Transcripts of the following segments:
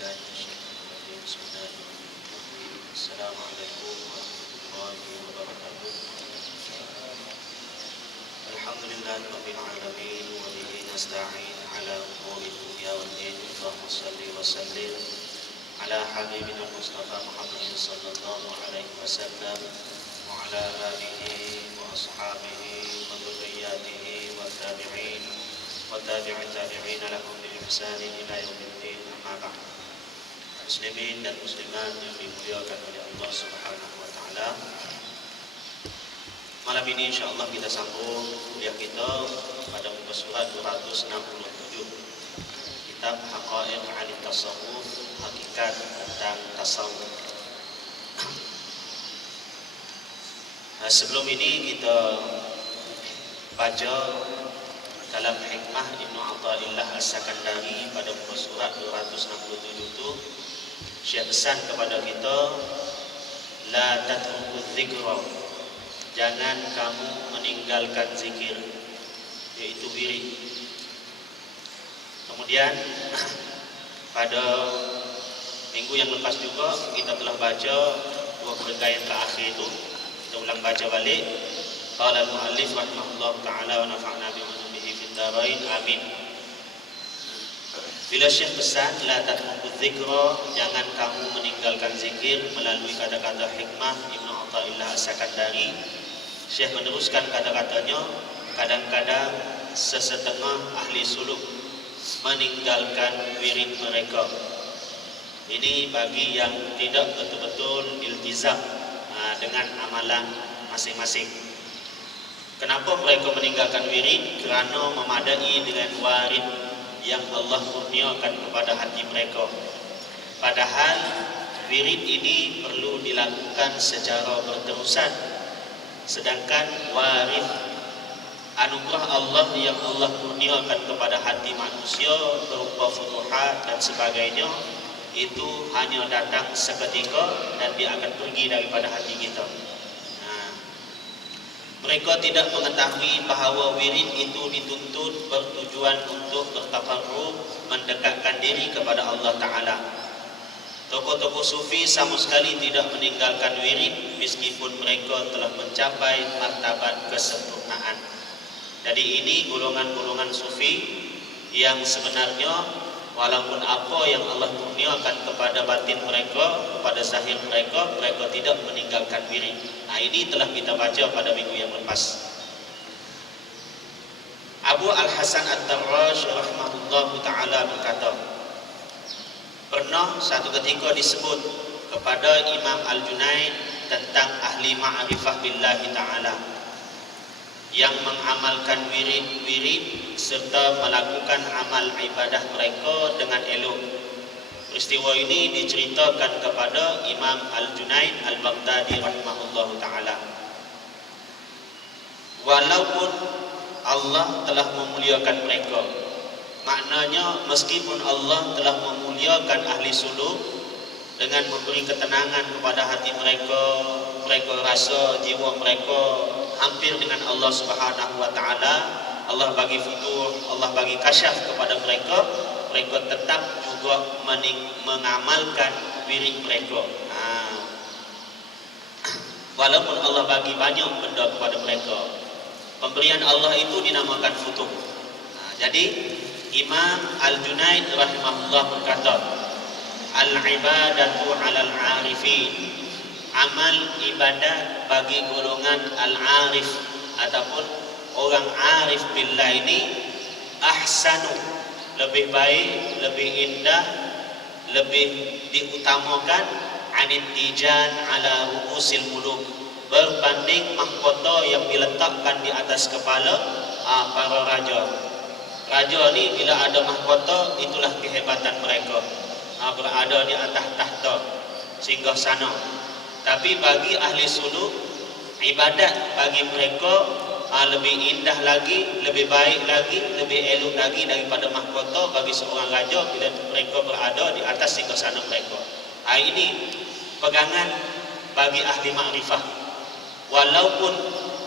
بالله من الشيطان الرجيم بسم الله الرحمن الرحيم السلام عليكم ورحمة الله وبركاته الحمد لله رب العالمين وبه نستعين على أمور الدنيا والدين اللهم صل وسلم على حبيبنا المصطفى محمد صلى الله عليه وسلم وعلى آله وأصحابه وذرياته والتابعين وتابع التابعين لهم بإحسان إلى يوم الدين أما بعد. Muslimin dan muslimat yang dimuliakan oleh Allah Subhanahu wa taala. Malam ini insyaallah kita sambung kuliah kita pada muka surat 267. Kitab Haqaiq 'ala Tasawuf, hakikat tentang tasawuf. Sebelum ini kita baca dalam hikmah Ibnu Athaillah As-Sakandari pada muka surat 267 itu Syekh pesan kepada kita, la tatruku dzikra, jangan kamu meninggalkan zikir, yaitu wirid. Kemudian pada minggu yang lepas juga kita telah baca dua perkara yang terakhir itu, kita ulang baca balik. Qala al-muallif rahimahullah ta'ala wa nafa'na bi'ulumihi fid dharain, amin. Bila Syekh pesan la tatruku dzikra, jangan kamu meninggalkan zikir, melalui kata-kata hikmah Ibnu Athaillah As-Sakandari, Syekh meneruskan kata-katanya, kadang-kadang sesetengah ahli suluk meninggalkan wirid mereka. Ini bagi yang tidak betul-betul iltizam dengan amalan masing-masing. Kenapa mereka meninggalkan wirid? Kerana memadai dengan warid yang Allah kurniakan kepada hati mereka. Padahal wirid ini perlu dilakukan secara berterusan, sedangkan warid anugerah Allah yang Allah kurniakan kepada hati manusia berupa futuhat dan sebagainya, itu hanya datang seketika dan dia akan pergi daripada hati kita. Mereka tidak mengetahui bahawa wirid itu dituntut bertujuan untuk bertakarrub, mendekatkan diri kepada Allah Ta'ala. Tokoh-tokoh sufi sama sekali tidak meninggalkan wirid meskipun mereka telah mencapai martabat kesempurnaan. Jadi ini golongan-golongan sufi yang sebenarnya walaupun apa yang Allah kurniakan kepada batin mereka, kepada zahir mereka, mereka tidak meninggalkan wirid. Nah, ini telah kita baca pada minggu yang lepas. Abu Al-Hasan Ad-Darrash rahimahullah ta'ala berkata, pernah satu ketika disebut kepada Imam Al-Junaid tentang ahli ma'rifah billahi ta'ala yang mengamalkan wirid-wirid serta melakukan amal ibadah mereka dengan elok. Peristiwa ini diceritakan kepada Imam Al-Junaid Al-Baghdadi rahimahullahu ta'ala. Walaupun Allah telah memuliakan mereka, maknanya meskipun Allah telah memuliakan ahli suluk dengan memberi ketenangan kepada hati mereka, mereka rasa jiwa mereka hampir dengan Allah Subhanahu wa ta'ala, Allah bagi futuh, Allah bagi kasyaf kepada mereka, mereka tetap juga mengamalkan wirid mereka. Walaupun Allah bagi banyak benda kepada mereka, pemberian Allah itu dinamakan futuh. Jadi Imam Al-Junaid rahimahullah berkata, al-ibadatu 'alal 'arifin, amal ibadat bagi golongan al-arif ataupun orang arif billah ini, ahsanu, lebih baik, lebih indah, lebih diutamakan, anittijan ala ru'usil muluk, berbanding mahkota yang diletakkan di atas kepala para raja. Raja ni bila ada mahkota, itulah kehebatan mereka, berada di atas tahta, singgah sana. Tapi bagi ahli suluk, ibadat bagi mereka lebih indah lagi, lebih baik lagi, lebih elok lagi daripada mahkota bagi seorang raja bila mereka berada di atas singgasana mereka. Ini pegangan bagi ahli makrifah. Walaupun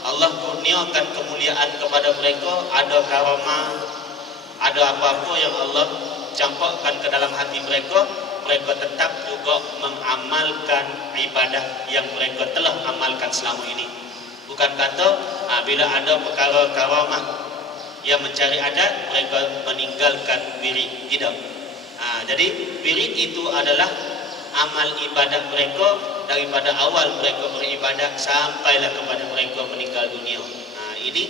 Allah kurniakan kemuliaan kepada mereka, ada karamah, ada apa-apa yang Allah campakkan ke dalam hati mereka, mereka tetap juga mengamalkan ibadah yang mereka telah amalkan selama ini. Bukan kata bila ada perkara karamah yang mencari adat, mereka meninggalkan wirid. Tidak. Jadi wirid itu adalah amal ibadah mereka daripada awal mereka beribadah sampailah kepada mereka meninggal dunia. Ini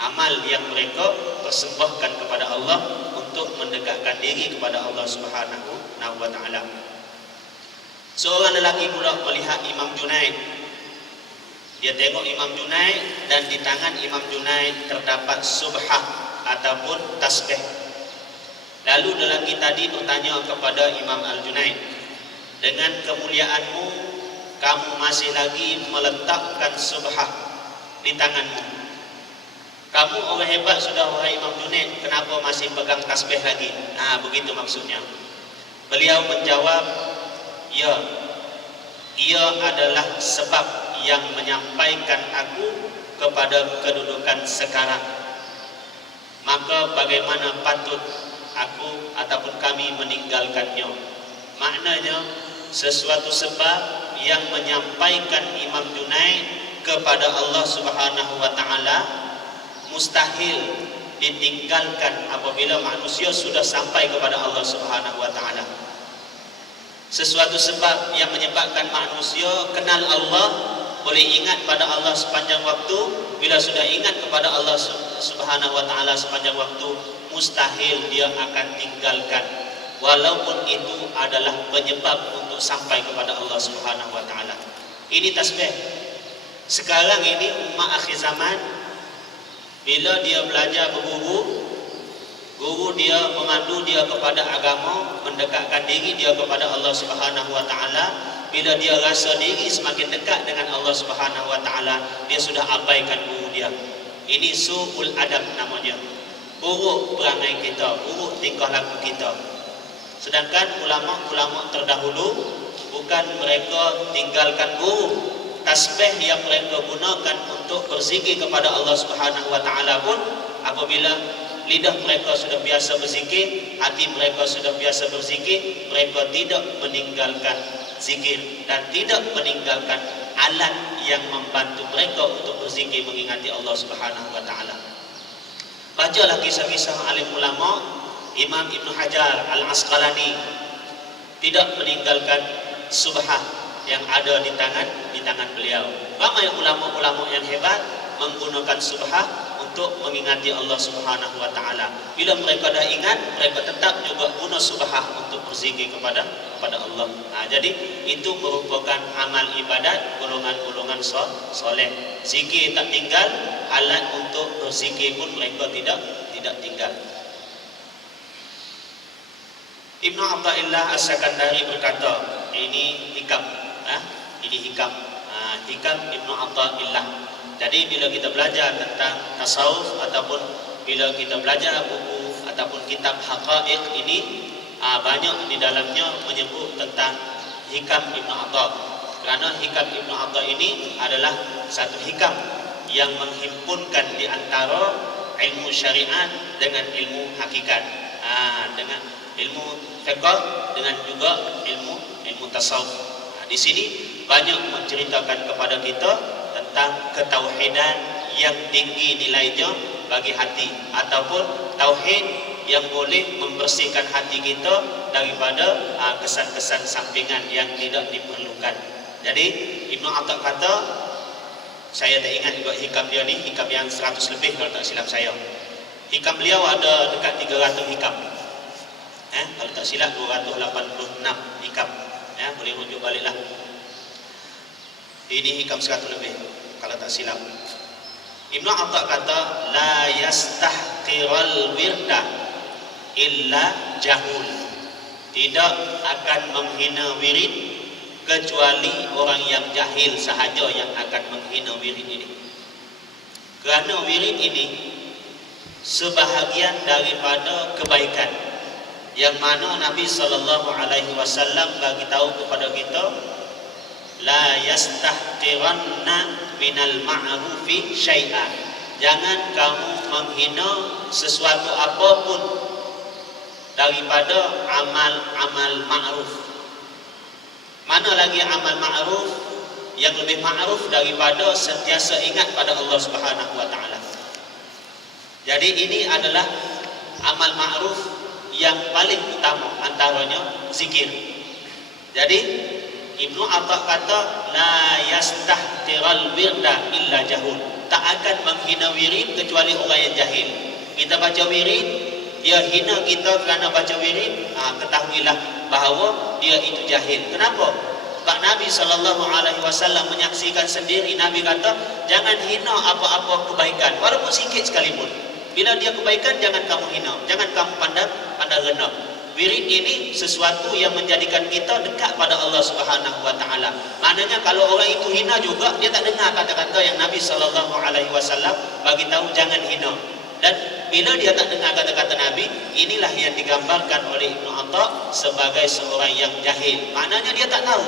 amal yang mereka persembahkan kepada Allah untuk mendekatkan diri kepada Allah Subhanahu wa taala. Seorang lelaki pula melihat Imam Junaid. Dia tengok Imam Junaid dan di tangan Imam Junaid terdapat subhah ataupun tasbih. Lalu lelaki tadi bertanya kepada Imam Al-Junaid, dengan kemuliaanmu kamu masih lagi meletakkan subhah di tanganmu. Kamu orang hebat sudah, wahai Imam Junaid, kenapa masih pegang tasbih lagi? Begitu maksudnya. Beliau menjawab, ya, ia adalah sebab yang menyampaikan aku kepada kedudukan sekarang. Maka bagaimana patut aku ataupun kami meninggalkannya? Maknanya sesuatu sebab yang menyampaikan Imam Junaid kepada Allah Subhanahu wa taala mustahil ditinggalkan apabila manusia sudah sampai kepada Allah Subhanahu wa taala. Sesuatu sebab yang menyebabkan manusia kenal Allah, boleh ingat pada Allah sepanjang waktu. Bila sudah ingat kepada Allah Subhanahu wa taala sepanjang waktu, mustahil dia akan tinggalkan, walaupun itu adalah penyebab untuk sampai kepada Allah Subhanahu wa taala. Ini tasbih. Sekarang ini umat akhir zaman, bila dia belajar berguru, guru dia memandu dia kepada agama, mendekatkan diri dia kepada Allah Subhanahu wa taala. Bila dia rasa diri semakin dekat dengan Allah Subhanahu wa taala, dia sudah abaikan guru dia. Ini su'ul adab namanya. Buruk perangai kita, buruk tingkah laku kita. Sedangkan ulama-ulama terdahulu, bukan mereka tinggalkan guru, tasbih yang mereka gunakan untuk berzikir kepada Allah Subhanahu wa taala pun, apabila lidah mereka sudah biasa berzikir, hati mereka sudah biasa berzikir, mereka tidak meninggalkan zikir dan tidak meninggalkan alat yang membantu mereka untuk berzikir mengingat Allah Subhanahu wa taala. Bacalah kisah-kisah alim ulama. Imam Ibn Hajar Al-Asqalani tidak meninggalkan subhah yang ada di tangan beliau. Ramai ulama-ulama yang hebat menggunakan subhah untuk mengingati Allah Subhanahu wa taala. Bila mereka dah ingat, mereka tetap juga guna subhah untuk berzikir kepada Allah. Jadi itu merupakan amal ibadat golongan-golongan soleh. Zikir tak tinggal, alat untuk berzikir pun mereka tidak tinggal. Ibnu Athaillah As-Sakandari berkata, ini hikam, ini hikam, hikam Ibnu Athaillah. Jadi bila kita belajar tentang tasawuf ataupun bila kita belajar buku ataupun kitab haqaiq ini, banyak di dalamnya menyebut tentang hikam Ibnu Atha. Kerana hikam Ibnu Atha ini adalah satu hikam yang menghimpunkan di antara ilmu syariat dengan ilmu hakikat, dengan ilmu fiqh dengan juga ilmu tasawuf. Di sini banyak menceritakan kepada kita tentang ketauhidan yang tinggi nilainya bagi hati, ataupun tauhid yang boleh membersihkan hati kita daripada kesan-kesan sampingan yang tidak diperlukan. Jadi Ibnu Atha kata, saya tak ingat juga hikam dia ni, hikam yang 100 lebih kalau tak silap saya. Hikam beliau ada dekat 300 hikam. Kalau tak silap 286 hikam. Boleh rujuk baliklah. Ini hikam 100 lebih kalau tak silap. Ibnu Atha kata, la yastahqiral wirda illa jahul. Tidak akan menghina wirid kecuali orang yang jahil sahaja yang akan menghina wirid ini. Kerana wirid ini sebahagian daripada kebaikan yang mana Nabi SAW bagi tahu kepada kita, la yastahqiranna minal ma'rufi syai'an. Jangan kamu menghina sesuatu apapun daripada amal-amal ma'ruf. Mana lagi amal ma'ruf yang lebih ma'ruf daripada sentiasa ingat pada Allah Subhanahu wa taala. Jadi ini adalah amal ma'ruf yang paling utama, antaranya zikir. Jadi Ibnu Atha kata la yastahtiral wirda illa jahul. Tak akan menghina wirid kecuali orang yang jahil. Kita baca wirid, dia hina kita kerana baca wirid, ketahuilah bahawa dia itu jahil. Kenapa? Sebab Nabi SAW menyaksikan sendiri. Nabi kata jangan hina apa-apa kebaikan walaupun sikit sekalipun. Bila dia kebaikan jangan kamu hina, jangan kamu pandang rendah. Wirid ini sesuatu yang menjadikan kita dekat pada Allah Subhanahu wa taala. Maknanya kalau orang itu hina juga, dia tak dengar kata-kata yang Nabi SAW bagi tahu jangan hina. Dan bila dia tak dengar kata-kata Nabi, inilah yang digambarkan oleh Ibnu Atha sebagai seorang yang jahil. Maknanya dia tak tahu.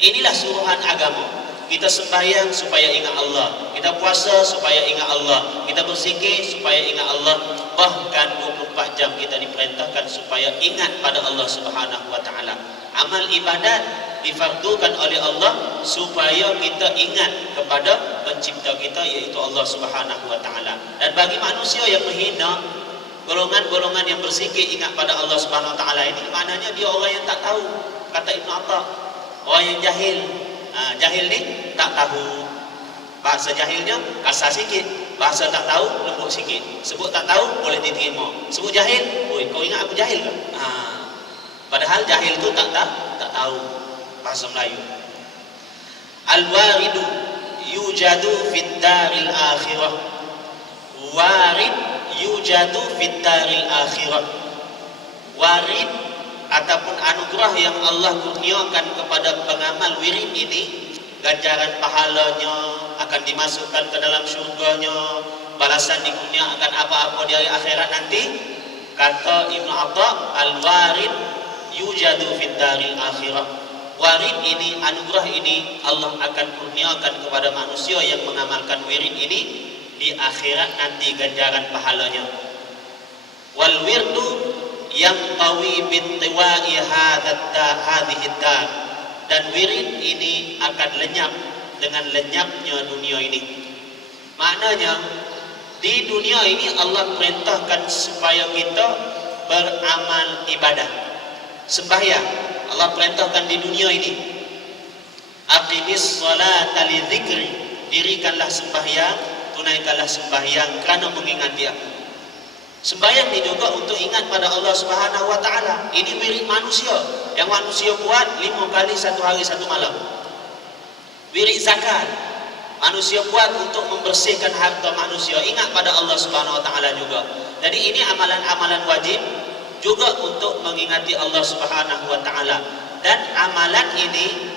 Inilah suruhan agama. Kita sembahyang supaya ingat Allah, kita puasa supaya ingat Allah, kita berzikir supaya ingat Allah. Bahkan 24 jam kita diperintahkan supaya ingat pada Allah Subhanahu wa taala. Amal ibadat difardukan oleh Allah supaya kita ingat kepada pencipta kita, yaitu Allah Subhanahu wa taala. Dan bagi manusia yang menghina golongan-golongan yang berzikir ingat pada Allah Subhanahu wa taala ini, maknanya dia orang yang tak tahu. Kata Ibnu Atha, orang yang jahil. Jahil ni tak tahu. Bahasa jahilnya kasar sikit, bahasa tak tahu lembut sikit. Sebut tak tahu boleh diterima, sebut jahil, oi kau ingat aku jahil ke? Padahal jahil tu tak tahu bahasa Melayu. Al-waridu yujadu fid daril akhirah. Warid yujadu fid daril akhirah. Warid ataupun anugerah yang Allah kurniakan kepada pengamal wirid ini, ganjaran pahalanya akan dimasukkan ke dalam syurganya, balasan dikurniakan apa-apa di hari akhirat nanti. Kata Ibnu Atha, al-warid yujadu fid daril akhirah. Warid ini, anugerah ini Allah akan kurniakan kepada manusia yang mengamalkan wirid ini di akhirat nanti, ganjaran pahalanya. Wal wirdu yang tawi bintiwai hadhihi dar, dan wirid ini akan lenyap dengan lenyapnya dunia ini. Maknanya di dunia ini Allah perintahkan supaya kita beramal ibadah, sembahyang. Allah perintahkan di dunia ini, aqimis sholata li dzikri, dirikanlah sembahyang, tunaikanlah sembahyang kerana mengingati aku. Sembahyang ni juga untuk ingat pada Allah Subhanahu wa taala. Ini wirid manusia yang manusia buat 5 kali 1 hari 1 malam. Wirid zakat manusia buat untuk membersihkan harta manusia, ingat pada Allah Subhanahu wa taala juga. Jadi ini amalan-amalan wajib juga untuk mengingati Allah Subhanahu wa taala. Dan amalan ini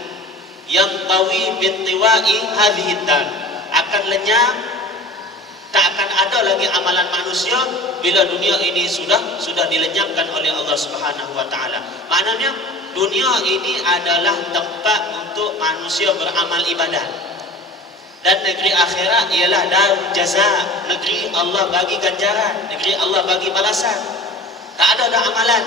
yang tawi bintiwai hadhihi dar, akan lenyap, tak akan ada lagi amalan manusia bila dunia ini sudah dilenyapkan oleh Allah Subhanahu wa taala. Maknanya dunia ini adalah tempat untuk manusia beramal ibadat. Dan negeri akhirat ialah darul jaza, negeri Allah bagi ganjaran, negeri Allah bagi balasan. Tak ada amalan.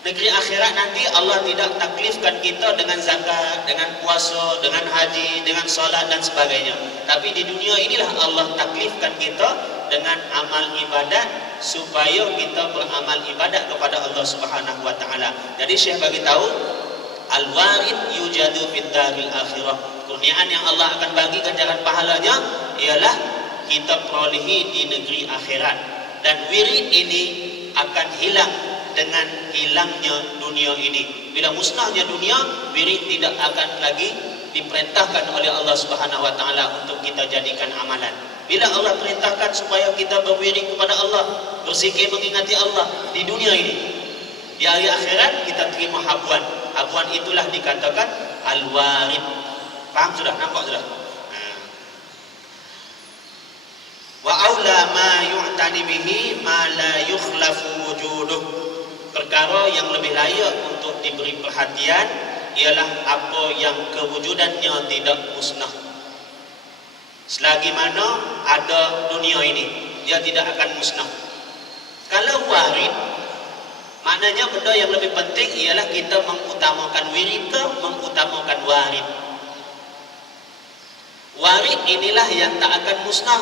Negeri akhirat nanti Allah tidak taklifkan kita dengan zakat, dengan puasa, dengan haji, dengan solat dan sebagainya. Tapi di dunia inilah Allah taklifkan kita dengan amal ibadat supaya kita beramal ibadat kepada Allah Subhanahu wa taala. Jadi Syekh bagi tahu al-warid yujadu fid daril akhirah. Kurniaan yang Allah akan bagi ganjaran pahalanya ialah kita perolehi di negeri akhirat. Dan wirid ini akan hilang dengan hilangnya dunia ini. Bila musnahnya dunia, wirid tidak akan lagi diperintahkan oleh Allah Subhanahu wa taala untuk kita jadikan amalan. Bila Allah perintahkan supaya kita berwirid kepada Allah, berzikir mengingati Allah di dunia ini, di hari akhirat kita terima habuan. Habuan itulah dikatakan al-warid. Faham sudah? Nampak sudah? Wa aula ma yu'tani bihi ma la yukhlafu wujuduh. Perkara yang lebih layak untuk diberi perhatian ialah apa yang kewujudannya tidak musnah. Selagi mana ada dunia ini, dia tidak akan musnah. Kalau warid, Maknanya benda yang lebih penting ialah kita mengutamakan wirid ke mengutamakan warid. Warid inilah yang tak akan musnah.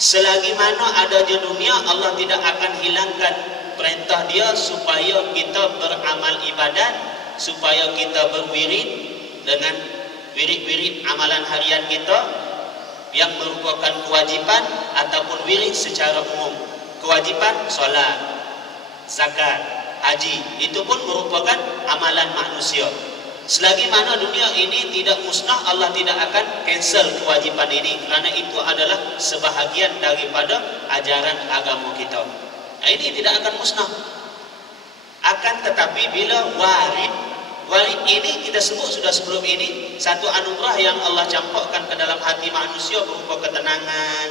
Selagi mana ada di dunia, Allah tidak akan hilangkan perintah dia supaya kita beramal ibadat, supaya kita berwirid dengan wirid-wirid amalan harian kita yang merupakan kewajipan ataupun wirid secara umum. Kewajipan solat, zakat, haji, itu pun merupakan amalan manusia. Selagi mana dunia ini tidak musnah, Allah tidak akan cancel kewajipan ini, kerana itu adalah sebahagian daripada ajaran agama kita. Nah, ini tidak akan musnah. Akan tetapi bila warid ini kita sebut sudah sebelum ini, satu anugerah yang Allah campakkan ke dalam hati manusia berupa ketenangan,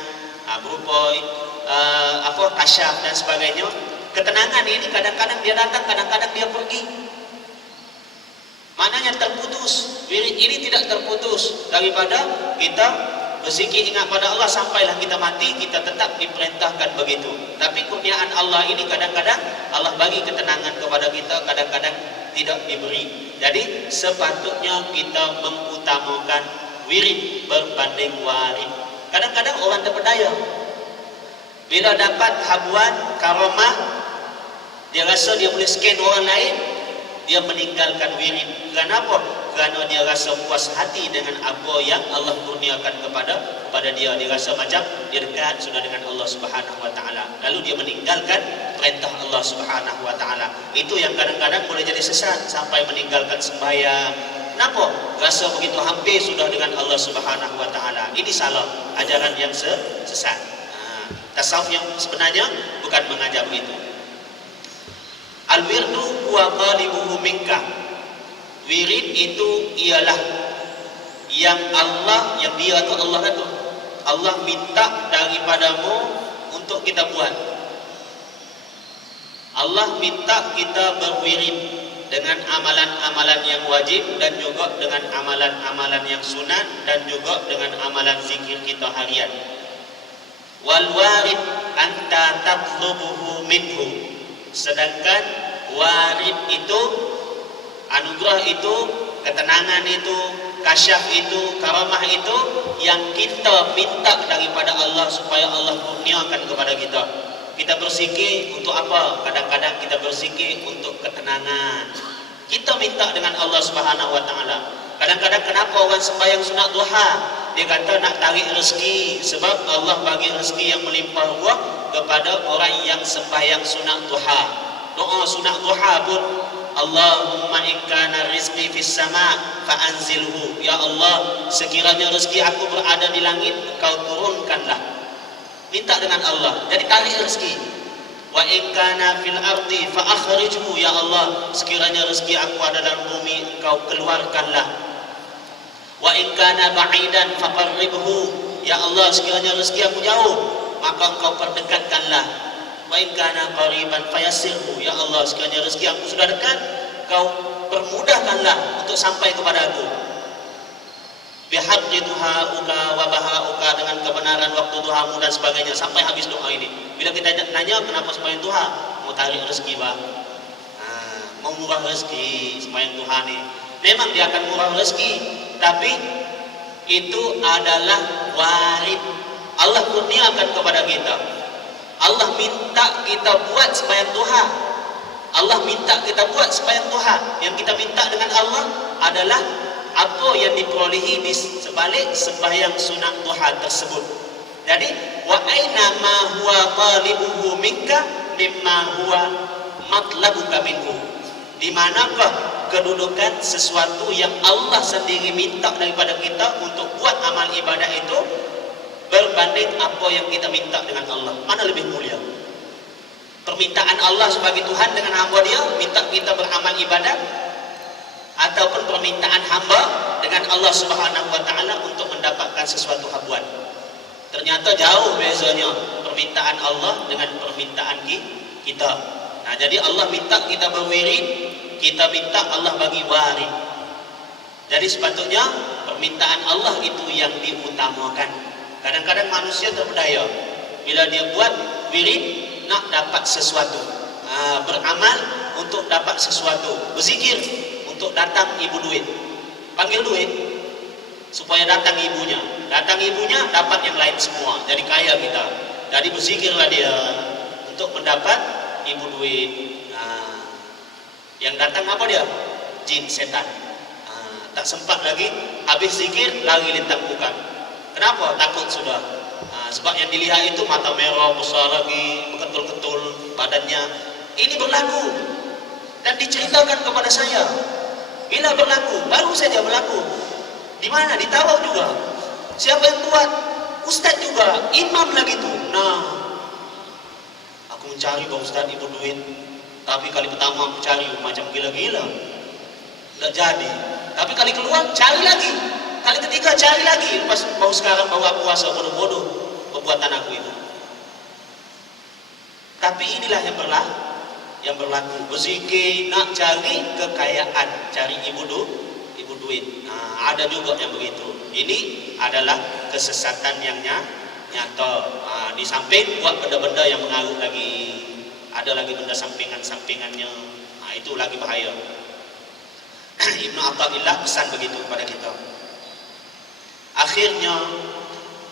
berupa kasyaf dan sebagainya. Ketenangan ini kadang-kadang dia datang, kadang-kadang dia pergi. Maknanya terputus. Wirid ini tidak terputus daripada kita berzikir ingat pada Allah sampailah kita mati, kita tetap diperintahkan begitu. Tapi kurniaan Allah ini kadang-kadang Allah bagi ketenangan kepada kita, kadang-kadang tidak diberi. Jadi sepatutnya kita mengutamakan wirid berbanding warid. Kadang-kadang orang terpedaya bila dapat habuan karamah, dia rasa dia boleh scan orang lain, dia meninggalkan wirid. Kenapa? Kerana dia rasa puas hati dengan apa yang Allah kurniakan kepada dia. Dia rasa macam dia dekat sudah dengan Allah Subhanahu wa taala. Lalu dia meninggalkan perintah Allah Subhanahu wa taala. Itu yang kadang-kadang boleh jadi sesat sampai meninggalkan sembahyang. Kenapa? Rasa begitu hampir sudah dengan Allah Subhanahu wa taala. Ini salah, ajaran yang sesat. Tasawuf yang sebenarnya bukan mengajar begitu. Al-wirdu huwa qalibuhu minka. Wirid itu ialah yang dia atau Allah kata, Allah minta daripadamu untuk kita buat. Allah minta kita berwirid dengan amalan-amalan yang wajib dan juga dengan amalan-amalan yang sunat dan juga dengan amalan zikir kita harian. Wal warid anta tatlubuhu minhu. Sedangkan warid itu, anugerah itu, ketenangan itu, kasyaf itu, karamah itu yang kita minta daripada Allah supaya Allah kurniakan kepada kita. Kita berzikir untuk apa? Kadang-kadang kita berzikir untuk ketenangan. Kita minta dengan Allah Subhanahu wa taala. Kadang-kadang kenapa orang sembahyang sunat duha? Dia kata nak tarik rezeki, sebab Allah bagi rezeki yang melimpah ruah kepada orang yang sembahyang sunat duha. Doa sunat duha pun, Allahumma in kana rizqi fis sama' fa anzilhu. Ya Allah, sekiranya rezeki aku berada di langit, Engkau turunkanlah. Minta dengan Allah. Jadi tarik rezeki. Wa in kana fil ardi fa akhrijhu. Ya Allah, sekiranya rezeki aku ada dalam bumi, Engkau keluarkanlah. Wa in kana ba'idan faqarribhu. Ya Allah, sekiranya rezeki aku jauh, maka Engkau perdekatkanlah. Wa in kana qariban fayassirhu. Ya Allah, sekiranya rezeki aku sudah dekat, Engkau permudahkanlah untuk sampai kepada aku. Bihaqqi duhauka wa bahauka, dengan kebenaran waktu duhamu dan sebagainya, sampai habis doa ini. Bila kita nanya kenapa sembahyang duha, mau tarik rezeki, Bang. Mau murah rezeki sembahyang duha ni. Memang dia akan murah rezeki, tapi itu adalah warid. Allah kurniakan kepada kita. Allah minta kita buat sembahyang duha. Allah minta kita buat sembahyang duha. Yang kita minta dengan Allah adalah apa yang diperolehi di sebalik sembahyang sunat duha tersebut. Jadi wa aina ma huwa talibuhu minka mimma huwa matlabuka minhu. Di manakah kedudukan sesuatu yang Allah sendiri minta daripada kita untuk buat amal ibadah itu berbanding apa yang kita minta dengan Allah? Mana lebih mulia? Permintaan Allah sebagai Tuhan dengan hamba dia minta kita beramal ibadat, ataupun permintaan hamba dengan Allah Subhanahu wa taala untuk mendapatkan sesuatu habuan? Ternyata jauh bezanya permintaan Allah dengan permintaan kita. Nah, jadi Allah minta kita berwirid, kita minta Allah bagi warid. Jadi sepatutnya permintaan Allah itu yang diutamakan. Kadang-kadang manusia terpedaya bila dia buat wirid nak dapat sesuatu, beramal untuk dapat sesuatu, berzikir untuk datang ibu duit, panggil duit supaya datang ibunya dapat yang lain semua, jadi kaya kita. Jadi berzikirlah dia untuk mendapat ibu duit. Yang datang apa dia? Jin, setan. Tak sempat lagi, habis zikir lagi lintang bukan. Kenapa? Takut sudah. Sebab yang dilihat itu mata merah besar lagi, beketul-ketul badannya. Ini berlaku dan diceritakan kepada saya. Bila berlaku, baru saja berlaku. Di mana? Di Tawau juga. Siapa yang buat? Ustaz juga, imam lagi tu. Nah, aku mencari Pak Ustaz ibu duit, tapi kali pertama aku cari macam gila-gila, tak jadi. Tapi kali keluar cari lagi, kali ketiga cari lagi. Pas baru sekarang bawa puasa, bodoh-bodoh perbuatan aku itu. Tapi inilah yang berlaku. Berzikir nak cari kekayaan, cari ibu duit. Nah, ada juga yang begitu. Ini adalah kesesatan yang nyata. Di samping buat benda-benda yang mengaruh lagi, ada lagi benda sampingannya. Itu lagi bahaya. Ibnu Athaillah pesan begitu kepada kita. Akhirnya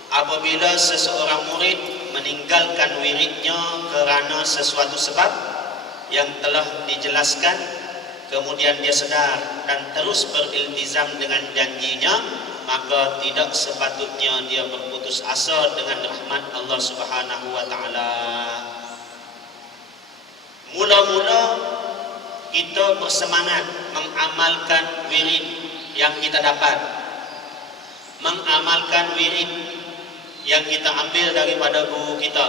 apabila seseorang murid meninggalkan wiridnya kerana sesuatu sebab yang telah dijelaskan, kemudian dia sedar dan terus beriltizam dengan janjinya, maka tidak sepatutnya dia berputus asa dengan rahmat Allah Subhanahu wa taala. Mula-mula kita bersemangat mengamalkan wirid yang kita dapat, mengamalkan wirid yang kita ambil daripada guru kita.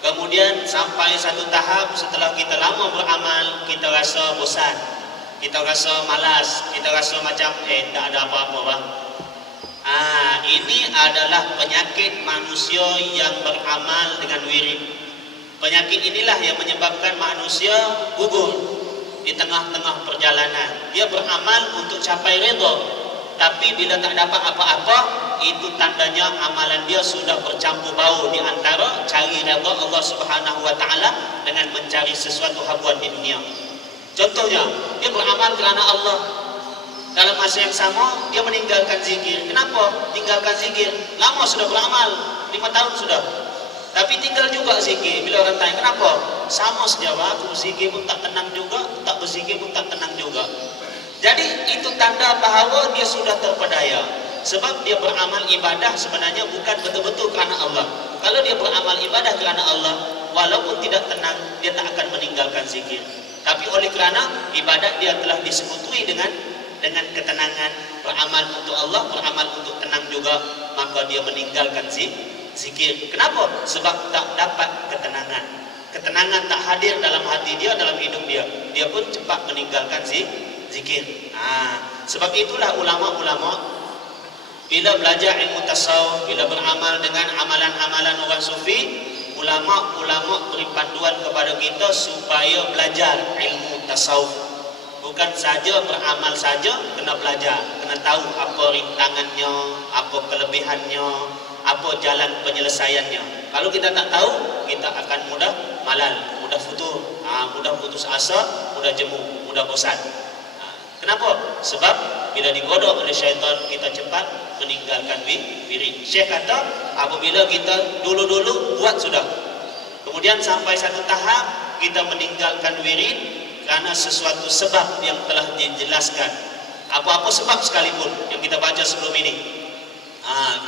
Kemudian sampai satu tahap, setelah kita lama beramal, kita rasa bosan, kita rasa malas, kita rasa macam tak ada apa-apa bang. Ini adalah penyakit manusia yang beramal dengan wirid. Penyakit inilah yang menyebabkan manusia gugur di tengah-tengah perjalanan. Dia beramal untuk capai redha, tapi bila tak dapat apa-apa, itu tandanya amalan dia sudah bercampur bau di antara cari redha Allah Subhanahu wa taala dengan mencari sesuatu habuan di dunia. Contohnya, dia beramal kerana Allah, dalam masa yang sama dia meninggalkan zikir. Kenapa tinggalkan zikir? Lama sudah beramal, 5 tahun sudah, tapi tinggal juga zikir. Bila orang tanya kenapa, sama saja aku berzikir pun tak tenang juga, tak berzikir pun tak tenang juga. Jadi itu tanda bahawa dia sudah terpedaya. Sebab dia beramal ibadah sebenarnya bukan betul-betul kerana Allah. Kalau dia beramal ibadah kerana Allah, walaupun tidak tenang, dia tak akan meninggalkan zikir. Tapi oleh kerana ibadat dia telah disebutui dengan ketenangan, beramal untuk Allah, beramal untuk tenang juga, maka dia meninggalkan zikir. Kenapa? Sebab tak dapat ketenangan. Ketenangan tak hadir dalam hati dia, dalam hidup dia. Dia pun cepat meninggalkan zikir. Sebab itulah ulama-ulama bila belajar ilmu tasawuf, bila beramal dengan amalan-amalan orang sufi, ulama-ulama beri panduan kepada kita supaya belajar ilmu tasawuf. Bukan saja beramal saja, kena belajar, kena tahu apa rintangannya, apa kelebihannya, apa jalan penyelesaiannya. Kalau kita tak tahu, kita akan mudah malal, mudah futur, mudah putus asa, mudah jemu, mudah bosan. Kenapa? Sebab bila digodok oleh syaitan, kita cepat meninggalkan wirid. Syekh kata, apabila kita dulu-dulu buat sudah, kemudian sampai satu tahap kita meninggalkan wirid kerana sesuatu sebab yang telah dijelaskan, apa-apa sebab sekalipun yang kita baca sebelum ini,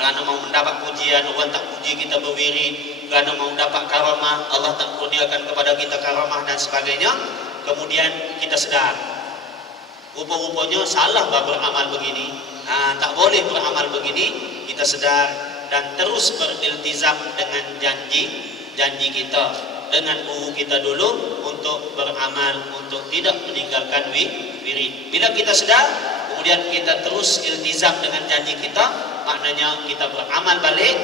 kerana mau mendapat pujian, orang tak puji kita berwirid, kerana mau mendapat karamah, Allah tak kurniakan kepada kita karamah dan sebagainya. Kemudian kita sedar, rupa-rupanya salah beramal begini, tak boleh beramal begini. Kita sedar dan terus beriltizam dengan janji kita dengan guru kita dulu untuk beramal, untuk tidak meninggalkan wirid. Bila kita sedar, kemudian kita terus iltizam dengan janji kita, maknanya kita beramal balik,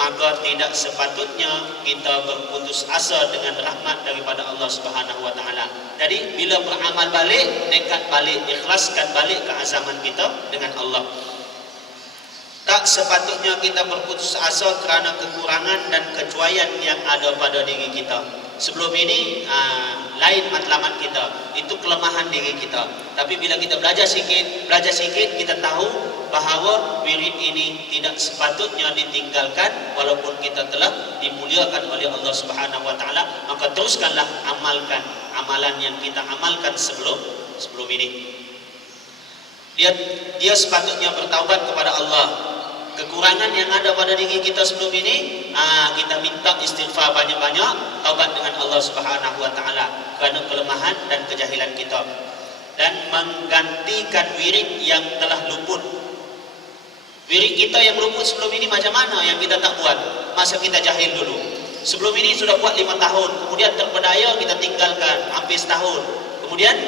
maka tidak sepatutnya kita berputus asa dengan rahmat daripada Allah Subhanahu wa taala. Jadi bila beramal balik, nekat balik, ikhlaskan balik keazaman kita dengan Allah. Tak sepatutnya kita berputus asa kerana kekurangan dan kecuaian yang ada pada diri kita. Sebelum ini lain matlamat kita, itu kelemahan diri kita. Tapi bila kita belajar sikit, kita tahu bahawa wirid ini tidak sepatutnya ditinggalkan walaupun kita telah dimuliakan oleh Allah Subhanahu wa taala. Maka teruskanlah amalkan amalan yang kita amalkan sebelum ini. Dia sepatutnya bertaubat kepada Allah. Kekurangan yang ada pada diri kita sebelum ini, kita minta istighfar banyak-banyak, taubat dengan Allah Subhanahu wa taala kerana kelemahan dan kejahilan kita, dan menggantikan wirid yang telah luput. Wirid kita yang luput sebelum ini macam mana yang kita tak buat masa kita jahil dulu? Sebelum ini sudah buat 5 tahun, kemudian terpedaya kita tinggalkan hampir setahun. Kemudian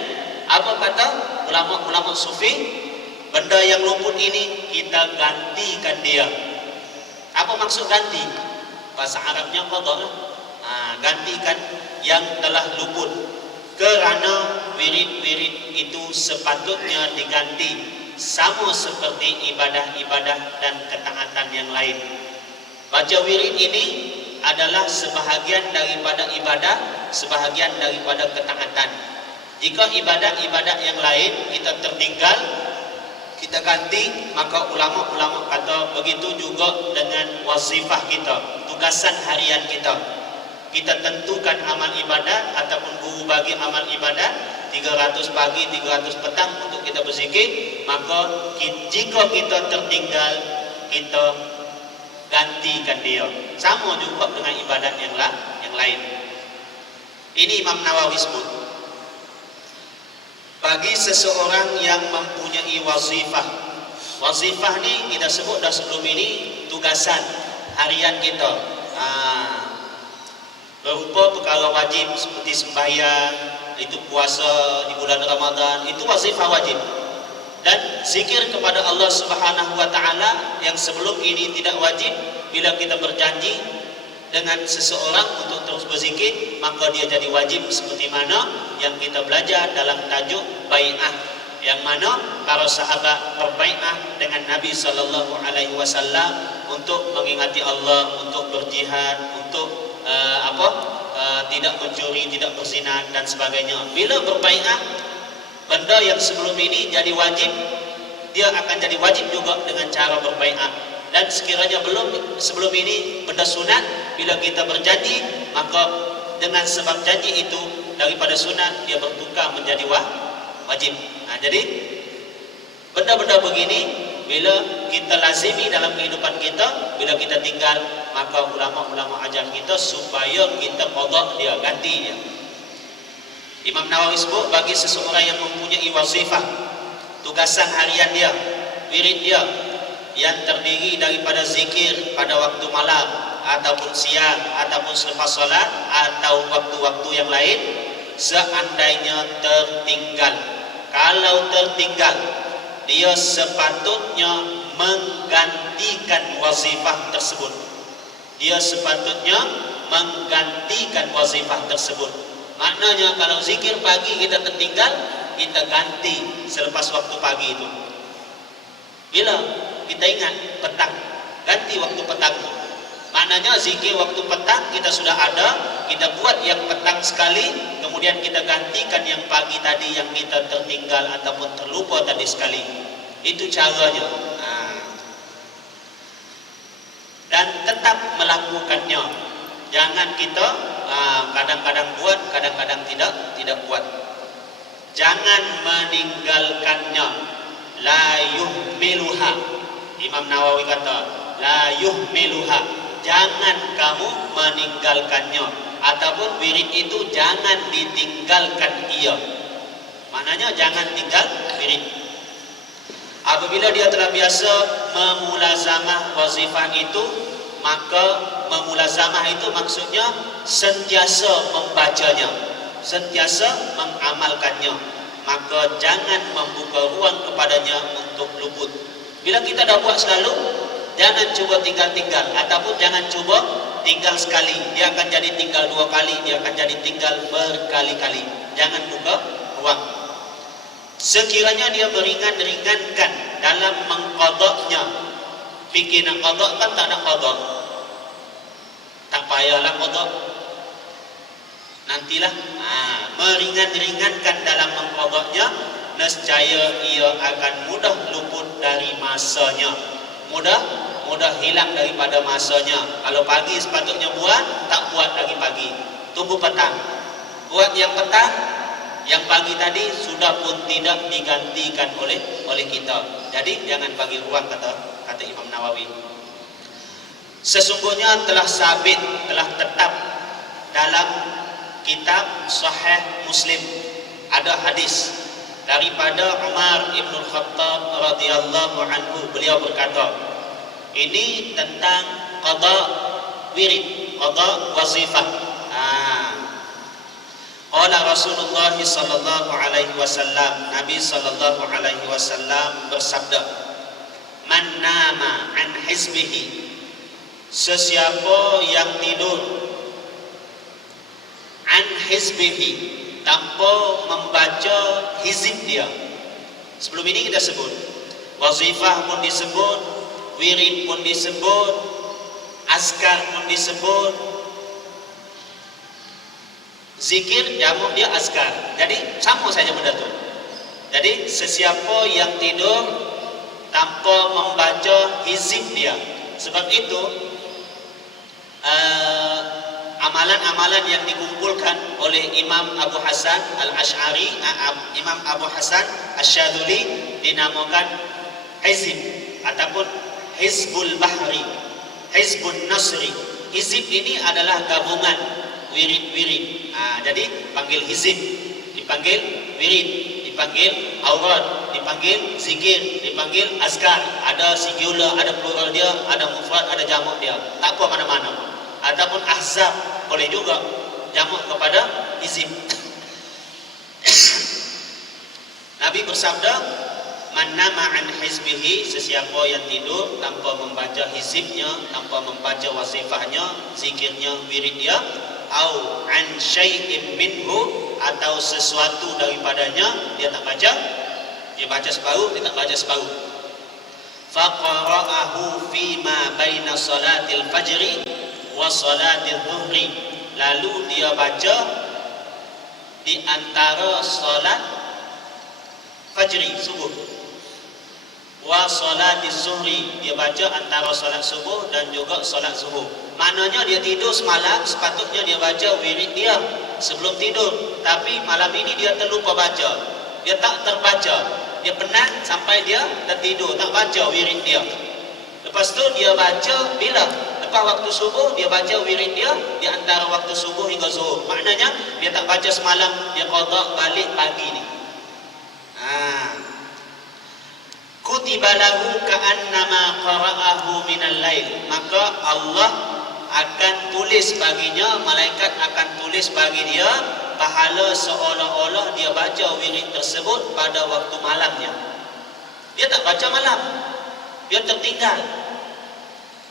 apa kata ulama-ulama sufi? Benda yang luput ini kita gantikan dia. Apa maksud ganti? Bahasa Arabnya qadha. Gantikan yang telah luput. Kerana wirid-wirid itu sepatutnya diganti, sama seperti ibadah-ibadah dan ketaatan yang lain. Baca wirid ini adalah sebahagian daripada ibadah, sebahagian daripada ketaatan. Jika ibadah-ibadah yang lain kita tertinggal, kita ganti, maka ulama-ulama kata begitu juga dengan wazifah kita, tugasan harian kita. Kita tentukan amal ibadat ataupun guru bagi amal ibadat 300 pagi, 300 petang untuk kita berzikir. Maka jika kita tertinggal, kita gantikan dia. Sama juga dengan ibadat yang lain. Ini Imam Nawawi sebut, bagi seseorang yang mempunyai wazifah. Wazifah ni kita sebut dah sebelum ini, tugasan harian kita. Berupa perkara wajib seperti sembahyang, itu puasa di bulan Ramadan, itu wazifah wajib. Dan zikir kepada Allah Subhanahu wa taala yang sebelum ini tidak wajib, bila kita berjanji dengan seseorang untuk terus berzikir, maka dia jadi wajib, seperti mana yang kita belajar dalam tajuk bai'ah, yang mana para sahabat berbai'ah dengan Nabi sallallahu alaihi wasallam untuk mengingati Allah, untuk berjihad, untuk tidak mencuri, tidak berzina dan sebagainya. Bila berbai'ah, benda yang sebelum ini jadi wajib, dia akan jadi wajib juga dengan cara berbai'ah. Dan sekiranya sebelum ini benda sunat, bila kita berjanji, maka dengan sebab janji itu daripada sunat dia bertukar menjadi wajib. Jadi benda-benda begini bila kita lazimi dalam kehidupan kita, bila kita tinggal, maka ulama-ulama ajar kita supaya kita qadha dia, ganti dia. Imam Nawawi sebut, bagi seseorang yang mempunyai wazifah, tugasan harian dia, wirid dia, yang terdiri daripada zikir pada waktu malam ataupun siang ataupun selepas solat atau waktu-waktu yang lain, seandainya tertinggal, kalau tertinggal, dia sepatutnya menggantikan wazifah tersebut. Dia sepatutnya menggantikan wazifah tersebut. Maknanya kalau zikir pagi kita tertinggal, kita ganti selepas waktu pagi itu. Bila kita ingat petang, ganti waktu petang. Maknanya zikir waktu petang kita sudah ada, kita buat yang petang sekali, kemudian kita gantikan yang pagi tadi yang kita tertinggal ataupun terlupa tadi sekali. Itu caranya. Dan tetap melakukannya. Jangan kita kadang-kadang buat, kadang-kadang tidak buat. Jangan meninggalkannya. La yuhmiluha. Imam Nawawi kata, la yuhmiluha. Jangan kamu meninggalkannya, ataupun wirid itu jangan ditinggalkan ia. Maknanya jangan tinggal wirid. Apabila dia telah biasa memulazamah wazifah itu, maka memulazamah itu maksudnya sentiasa membacanya, sentiasa mengamalkannya. Maka jangan membuka ruang kepadanya untuk luput. Bila kita dah buat selalu, jangan cuba tinggal-tinggal, ataupun jangan cuba tinggal sekali. Dia akan jadi tinggal 2 kali, dia akan jadi tinggal berkali-kali. Jangan buka ruang. Sekiranya dia meringan-ringankan dalam mengqadaknya. Fikir nak qadak kan tak nak qadak, tak payahlah qadak. nantilah meringan-ringankan dalam mengqadanya, nescaya ia akan mudah luput dari masanya, mudah hilang daripada masanya. Kalau pagi sepatutnya buat, tak buat lagi pagi, tunggu petang, buat yang petang, yang pagi tadi sudah pun tidak digantikan oleh kita. Jadi jangan bagi ruang, kata Imam Nawawi. Sesungguhnya telah sabit, telah tetap dalam kitab Sahih Muslim ada hadis daripada Umar ibn Khattab radhiyallahu anhu. Beliau berkata, ini tentang qada wirid, qada wazifah. Qala Rasulullah sallallahu alaihi wasallam, Nabi sallallahu alaihi wasallam bersabda, man nama an hizbihi, sesiapa yang tidur an hizbihi, tanpa membaca hizib dia. Sebelum ini kita sebut wazifah pun disebut, wirid pun disebut, askar pun disebut, zikir jamak dia askar. Jadi sama saja benda tu. Jadi sesiapa yang tidur tanpa membaca hizib dia. Sebab itu amalan-amalan yang dikumpulkan oleh Imam Abu Hasan Al-Ash'ari, Imam Abu Hasan Asy-Syadzuli, dinamakan hizib ataupun hizbul bahri, hizbun nasri. Hizib ini adalah gabungan wirid-wirid. Jadi panggil hizib, dipanggil wirid, dipanggil awrad, dipanggil zikir, dipanggil askar. Ada singular, ada plural dia, ada mufrad, ada jamak dia. Tak apa mana-mana. Ataupun ahzab boleh juga jamak kepada hizib. Nabi bersabda, man nama an hizbihi, sesiapa yang tidur tanpa membaca hizibnya, tanpa membaca wasifahnya, zikirnya, wirid dia, au an syai'in minhu, atau sesuatu daripadanya dia tak baca, dia baca separuh, dia tak baca separuh. Faqara'ahu fima baina salatil fajri wa salatil dhuhri, lalu dia baca di antara salat fajri, subuh, wa salatiz zuhri, dia baca antara salat subuh dan juga salat zuhur. Maknanya dia tidur semalam, sepatutnya dia baca wirid dia sebelum tidur, tapi malam ini dia terlupa baca, dia tak terbaca, dia penat sampai dia tertidur, tak baca wirid dia. Lepas tu dia baca bila? Lepas waktu subuh dia baca wirid dia di antara waktu subuh hingga zuhur. Maknanya dia tak baca semalam, dia qada balik pagi ni. Kutiba lahu ka'annama qara'ahu minal lail, maka Allah akan tulis baginya, malaikat akan tulis bagi dia pahala seolah-olah dia baca wirid tersebut pada waktu malamnya. Dia tak baca malam, dia tertinggal,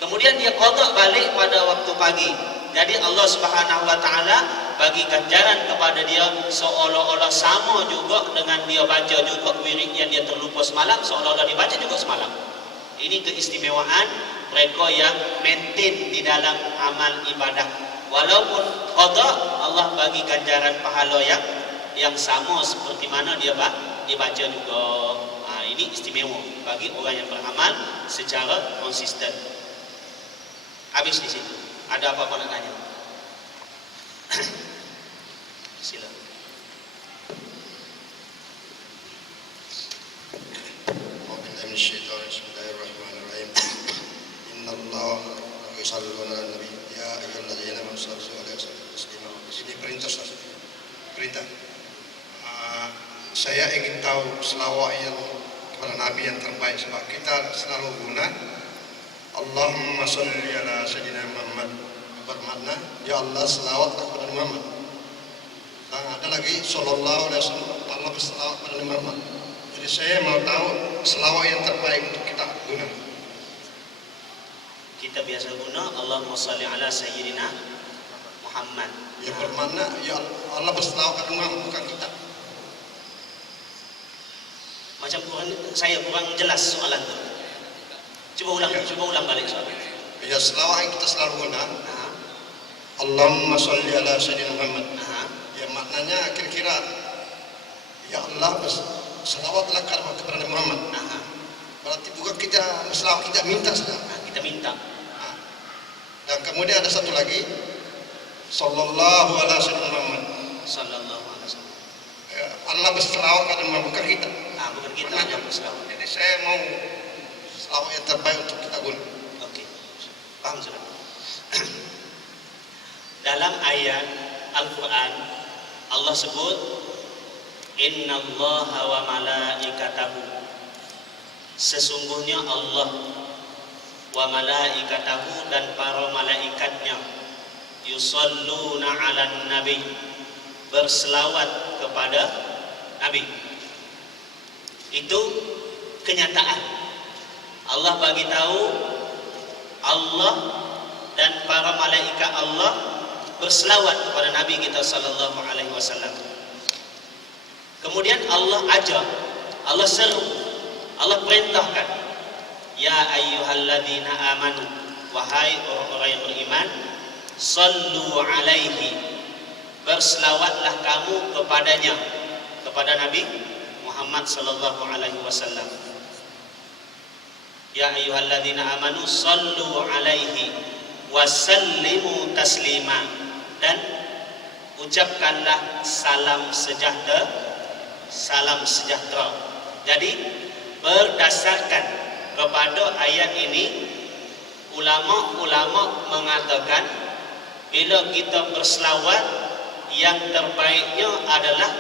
kemudian dia qada balik pada waktu pagi. Jadi Allah Subhanahu wa taala bagi ganjaran kepada dia seolah-olah sama juga dengan dia baca juga wirid yang dia terlupa semalam, seolah-olah dia baca juga semalam. Ini keistimewaan mereka yang maintain di dalam amal ibadah. Walaupun qada, Allah bagi ganjaran pahala yang sama seperti mana dia baca juga. Ini istimewa bagi orang yang beramal secara konsisten. Habis di situ. Ada apa-apa nak tanya? Sila. Bismillahirrahmanirrahim. Innallaha wa yusalluna 'alan nabi ya ayyuhalladzina amanu sallu 'alaihi wasallam. Ini perintah. Saya ingin tahu selawat yang kepada Nabi yang terbaik, sebab kita selalu guna Allahumma sholli ala sayyidina Muhammad, bermakna ya Allah selawatlah kepada Muhammad. Dan ada lagi sallallahu alaihi wasallam, Allah berselawat kepada Muhammad. Jadi saya mau tahu selawat yang terbaik untuk kita guna. Kita biasa guna Allahumma sholli ala sayyidina Muhammad. Ya bermakna ya Allah berselawat kepada Muhammad, bukan kita. Macam saya kurang jelas soalan itu. Coba ulang balik soalan. Ya selawat yang kita selalu guna Allahumma sholli ala sayyidina Muhammad. Aha. Ya maknanya kira-kira ya Allah selawatlah kepada Nabi Muhammad. Aha. Berarti bukan kita selawat, kita minta saja. Nah, kita minta. Nah, dan kemudian ada satu lagi, sallallahu ala sayyidina Muhammad. Sallallahu alaihi wasallam. Allah berselawat kepada Muhammad, bukan kita. Nah, bukan kita hanya berselawat. Jadi saya mau selawat yang terbaik untuk kita guna. Oke. Paham sudah? Dalam ayat Al-Quran Allah sebut innallaha wa malaikatahu, sesungguhnya Allah, wa malaikatahu, dan para malaikatnya, yusalluna 'alan nabi, berselawat kepada Nabi. Itu kenyataan. Allah bagi tahu Allah dan para malaikat Allah berselawat kepada Nabi kita sallallahu alaihi wasallam. Kemudian Allah ajar, Allah seru, Allah perintahkan, ya ayyuhalladzina amanu, wahai orang-orang yang beriman, sallu alaihi, berselawatlah kamu kepadanya, kepada Nabi Muhammad sallallahu alaihi wasallam. Ya ayyuhalladzina amanu sallu alaihi wasallimu taslima, dan ucapkanlah salam sejahtera, salam sejahtera. Jadi berdasarkan kepada ayat ini, ulama-ulama mengatakan bila kita berselawat, yang terbaiknya adalah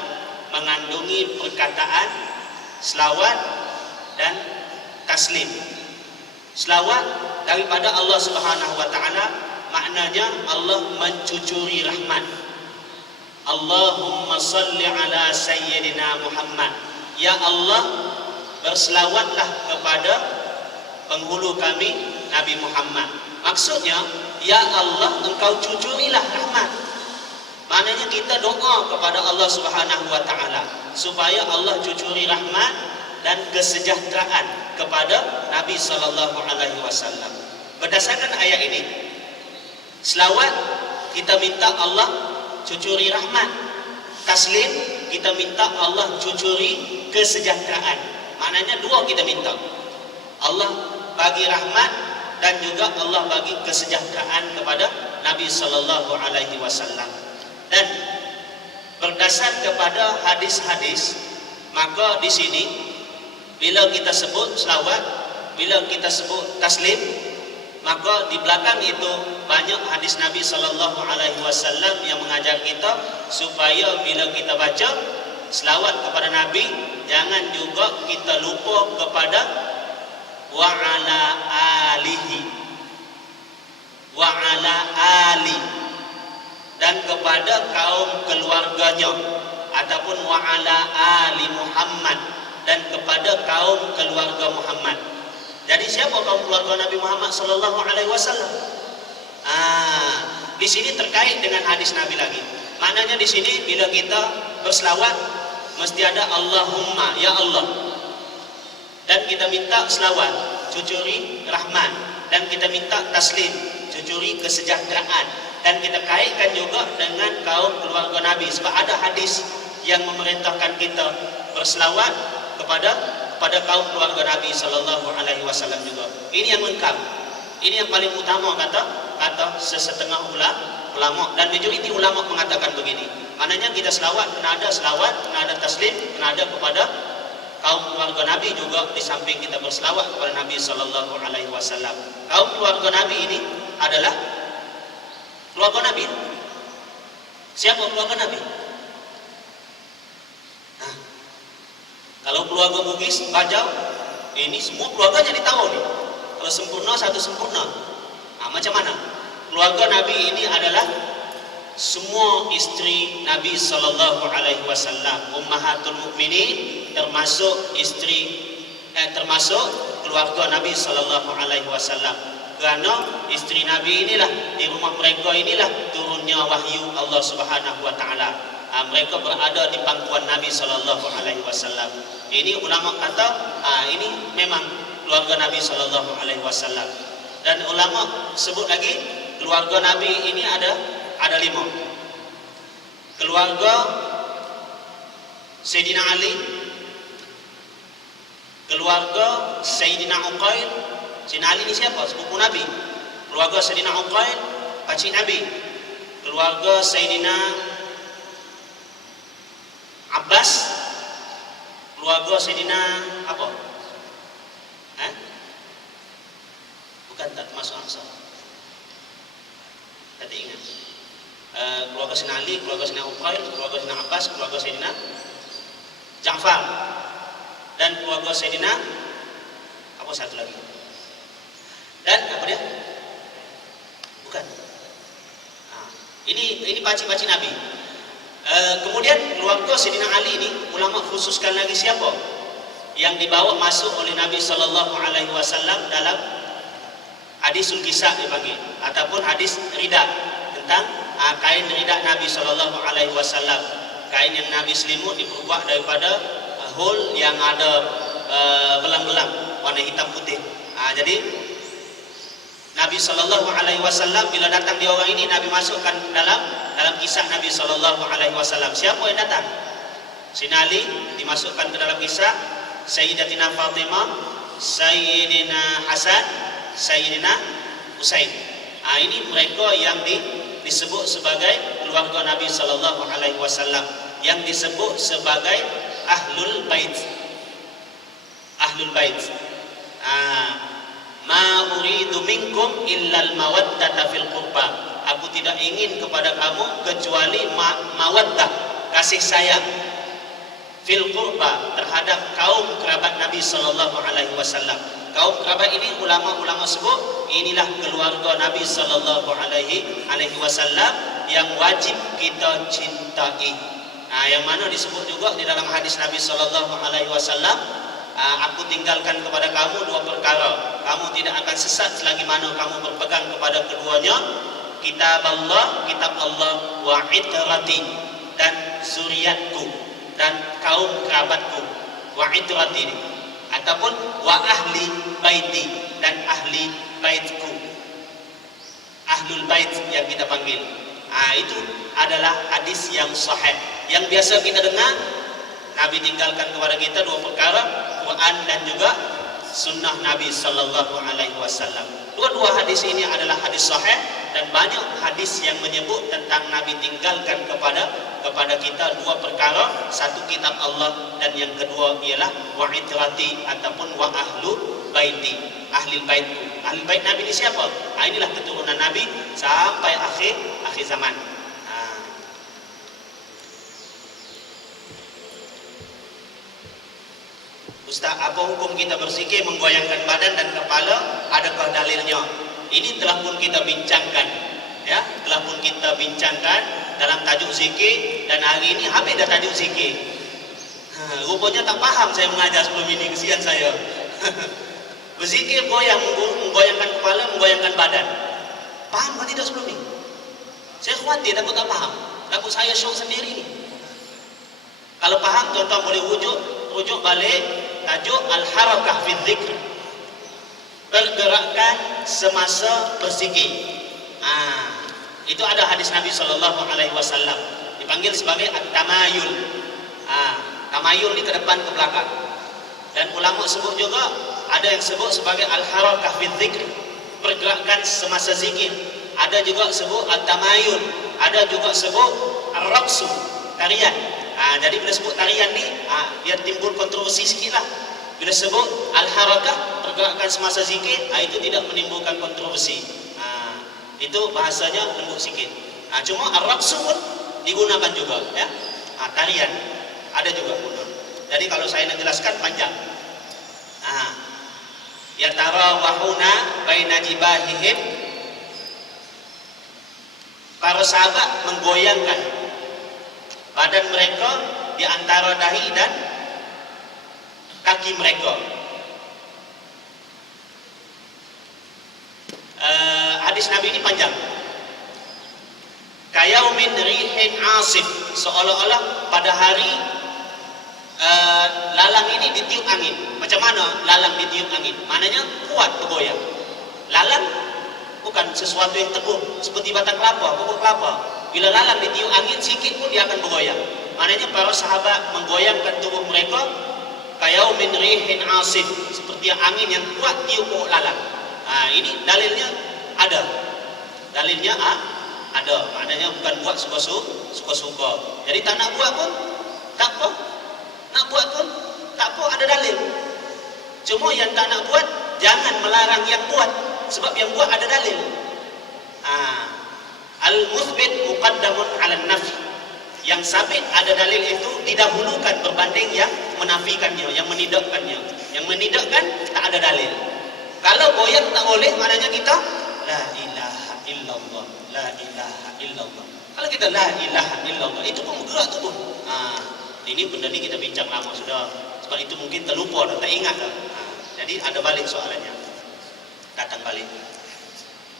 mengandungi perkataan selawat dan taslim. Selawat daripada Allah Subhanahu wa taala, maknanya Allah mencucuri rahmat. Allahumma salli ala sayyidina Muhammad, ya Allah berselawatlah kepada penghulu kami Nabi Muhammad. Maksudnya, ya Allah engkau cucurilah rahmat. Maknanya kita doa kepada Allah Subhanahu wa taala supaya Allah cucuri rahmat dan kesejahteraan kepada Nabi sallallahu alaihi wasallam. Berdasarkan ayat ini, selawat kita minta Allah cucuri rahmat, taslim kita minta Allah cucuri kesejahteraan. Maknanya dua kita minta, Allah bagi rahmat dan juga Allah bagi kesejahteraan kepada Nabi sallallahu alaihi wasallam. Dan berdasar kepada hadis-hadis, maka di sini bila kita sebut selawat, bila kita sebut taslim, maka di belakang itu banyak hadis Nabi sallallahu alaihi wasallam yang mengajar kita supaya bila kita baca selawat kepada Nabi, jangan juga kita lupa kepada wa ala alihi, wa ala ali, dan kepada kaum keluarganya, ataupun wa ala ali Muhammad, dan kepada kaum keluarga Muhammad. Jadi siapa kaum keluarga Nabi Muhammad sallallahu alaihi wasallam? Di sini terkait dengan hadis Nabi lagi. Maknanya di sini bila kita berselawat mesti ada Allahumma, ya Allah. Dan kita minta selawat, cucuri rahmat, dan kita minta taslim, cucuri kesejahteraan, dan kita kaitkan juga dengan kaum keluarga Nabi sebab ada hadis yang memerintahkan kita berselawat kepada kaum keluarga Nabi sallallahu alaihi wasallam juga. Ini yang lengkap. Ini yang paling utama kata sesetengah ulama, dan majoriti ulama mengatakan begini. Maknanya kita selawat kena ada taslim, kena ada kepada kaum keluarga Nabi juga, di samping kita berselawat kepada Nabi sallallahu alaihi wasallam. Kaum keluarga Nabi ini adalah keluarga Nabi. Siapa keluarga Nabi? Kalau keluarga Bugis, Bajau, ini semua keluarganya ditahu nih. Kalau sempurna, satu sempurna. Macam mana? Keluarga Nabi ini adalah semua istri Nabi sallallahu alaihi wasallam, ummahatul mukminin, termasuk termasuk keluarga Nabi sallallahu alaihi wasallam. Kerana istri Nabi inilah, di rumah mereka inilah turunnya wahyu Allah Subhanahu wa taala. Mereka berada di pangkuan Nabi sallallahu alaihi wasallam. Ini ulama kata ini memang keluarga Nabi sallallahu alaihi wasallam. Dan ulama sebut lagi keluarga Nabi ini ada ada 5. Keluarga Sayyidina Ali, keluarga Sayyidina Uqail. Sayyidina Ali ini siapa? Sepupu Nabi. Keluarga Sayyidina Uqail, pakcik Nabi. Keluarga Sayyidina Abbas, keluarga Sayyidina apa? Bukan, tak termasuk Ansar. Tadi ingat. Keluarga Sayyidina Ali, keluarga Sayyidina Uqail, keluarga Sayyidina Abbas, keluarga Sayyidina Ja'far, dan keluarga Sayyidina apa satu lagi? Dan apa dia? Bukan. Nah, ini pakcik-pakcik Nabi. Kemudian keluarga Sayyidina Ali ini ulama khususkan lagi siapa yang dibawa masuk oleh Nabi Sallallahu Alaihi Wasallam dalam hadisul kisah dipanggil, ataupun hadis rida, tentang kain rida Nabi Sallallahu Alaihi Wasallam, kain yang Nabi selimut diperbuat daripada hul yang ada belang-belang warna hitam putih. Jadi Nabi Sallallahu Alaihi Wasallam bila datang di orang ini, Nabi masukkan dalam kisah Nabi Sallallahu Alaihi Wasallam. Siapa yang datang? Sayyidina Ali dimasukkan ke dalam kisah, Sayyidatina Fatimah, Sayyidina Hasan, Sayyidina Husain. Ini mereka yang disebut sebagai keluarga Nabi Sallallahu Alaihi Wasallam, yang disebut sebagai Ahlul Bait. Ahlul Bait. Ma uridu minkum illal mawaddata fil qurba. Aku tidak ingin kepada kamu kecuali mawaddah, kasih sayang, fil qurba, terhadap kaum kerabat Nabi Sallallahu Alaihi Wasallam. Kaum kerabat ini ulama-ulama sebut inilah keluarga Nabi Sallallahu Alaihi Wasallam yang wajib kita cintai. Yang mana disebut juga di dalam hadis Nabi Sallallahu Alaihi Wasallam, aku tinggalkan kepada kamu 2 perkara, kamu tidak akan sesat selagi mana kamu berpegang kepada keduanya, kitab Allah, wa itrati, dan zuriatku dan kaum kerabatku, wa itrati, ataupun wa ahli baiti, dan ahli baitku, ahlul bait yang kita panggil. Itu adalah hadis yang sahih yang biasa kita dengar. Nabi tinggalkan kepada kita 2 perkara, Quran dan juga sunnah Nabi Sallallahu Alaihi Wasallam. Dua-dua hadis ini adalah hadis sahih, dan banyak hadis yang menyebut tentang Nabi tinggalkan kepada kita 2 perkara, satu kitab Allah, dan yang kedua ialah wa itrati ataupun wa ahlu baiti, ahli baitku. Ahli bait Nabi ini siapa? Inilah keturunan Nabi sampai akhir zaman. Ustaz, apa hukum kita berzikir menggoyangkan badan dan kepala? Adakah dalilnya? Ini telah pun kita bincangkan, ya, telah pun kita bincangkan dalam tajuk zikir, dan hari ini habis dah tajuk zikir. Rupanya tak faham saya mengajar sebelum ini, kesian saya. Berzikir menggoyangkan kepala, menggoyangkan badan. Faham atau tidak sebelum ini? Saya khawatir takut tak faham, takut saya syok sendiri ni. Kalau faham, tuan-tuan boleh rujuk balik tajuk al-harakah fi dzikr, pergerakan semasa berzikir. Itu ada hadis Nabi Sallallahu Alaihi Wasallam dipanggil sebagai at-tamayul. Tamayul ni ke depan ke belakang, dan ulama sebut juga ada yang sebut sebagai al-harakah fi dzikr, pergerakan semasa zikir. Ada juga sebut at-tamayul, ada juga sebut ar-raqsu, tarian. Jadi bila sebut tarian ni, dia timbul kontroversi sikit lah. Bila sebut al-harakah, pergerakan semasa zikir, itu tidak menimbulkan kontroversi. Itu bahasanya lembut sikit. Cuma ar-raqsu pun digunakan juga, ya. Tarian ada juga guna. Jadi kalau saya nak jelaskan panjang. Ya tarawahuna baina jibahihim, para sahabat menggoyangkan badan mereka di antara dahi dan kaki mereka. Hadis Nabi ini panjang. Kayaumin rihin asif, seolah-olah pada hari lalang ini ditiup angin. Macam mana lalang ditiup angin? Maknanya kuat bergoyang. Lalang bukan sesuatu yang teguh seperti batang kelapa, pokok kelapa. Bila lalang ditiup angin sikit pun dia akan bergoyang. Maknanya para sahabat menggoyangkan tubuh mereka kayaumin rihin asif, seperti angin yang kuat tiup pokok lalang. Ini dalilnya ada. Dalilnya ada. Maknanya bukan buat suka-suka. Jadi tak nak buat pun tak apa. Nak buat pun tak apa, ada dalil. Cuma yang tak nak buat jangan melarang yang buat, sebab yang buat ada dalil. Al-muthbit muqaddamun 'ala an-nafi. Yang sabit ada dalil itu didahulukan berbanding yang menafikannya, yang menidakkannya. Yang menidakkan tak ada dalil. Kalau goyang tak boleh, maknanya kita la ilaha illallah, la ilaha illallah. Kalau kita la ilaha illallah, itu pun bergerak tubuh. Ini benda ni kita bincang lama sudah. Sebab itu mungkin terlupa dah, tak ingat dah. Jadi ada balik soalannya. Datang balik.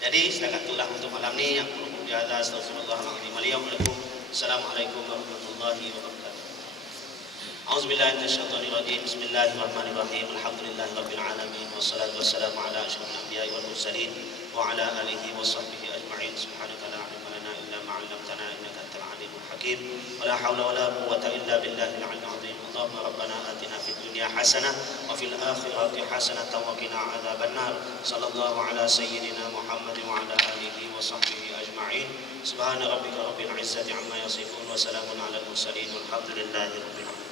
Jadi setakat itulah untuk malam ni yang perlu diada. Astagfirullahaladzim. Assalamualaikum warahmatullahi wabarakatuh. A'udzubillahi minasyaitonir rajim. Bismillahirrahmanirrahim. Alhamdulillahirabbil alamin wassalatu wassalamu ala asyrofil anbiya'i wal mursalin wa ala alihi washabbihi ajma'in. Subhanaka la ilma lana illa ma 'allamtana innaka antal alimul hakim. Wa la haula wa la quwwata illa billahil 'aliyyil 'azim. Allahumma rabbana atina fid dunya hasanah wa fil akhirati hasanah wa qina 'adzabannar. Sallallahu ala sayyidina Muhammad wa ala alihi wa sahbihi ajma'in. Subhana rabbika rabbil izzati amma yasifun wa salamun 'alal mursalin walhamdulillahi rabbil alamin.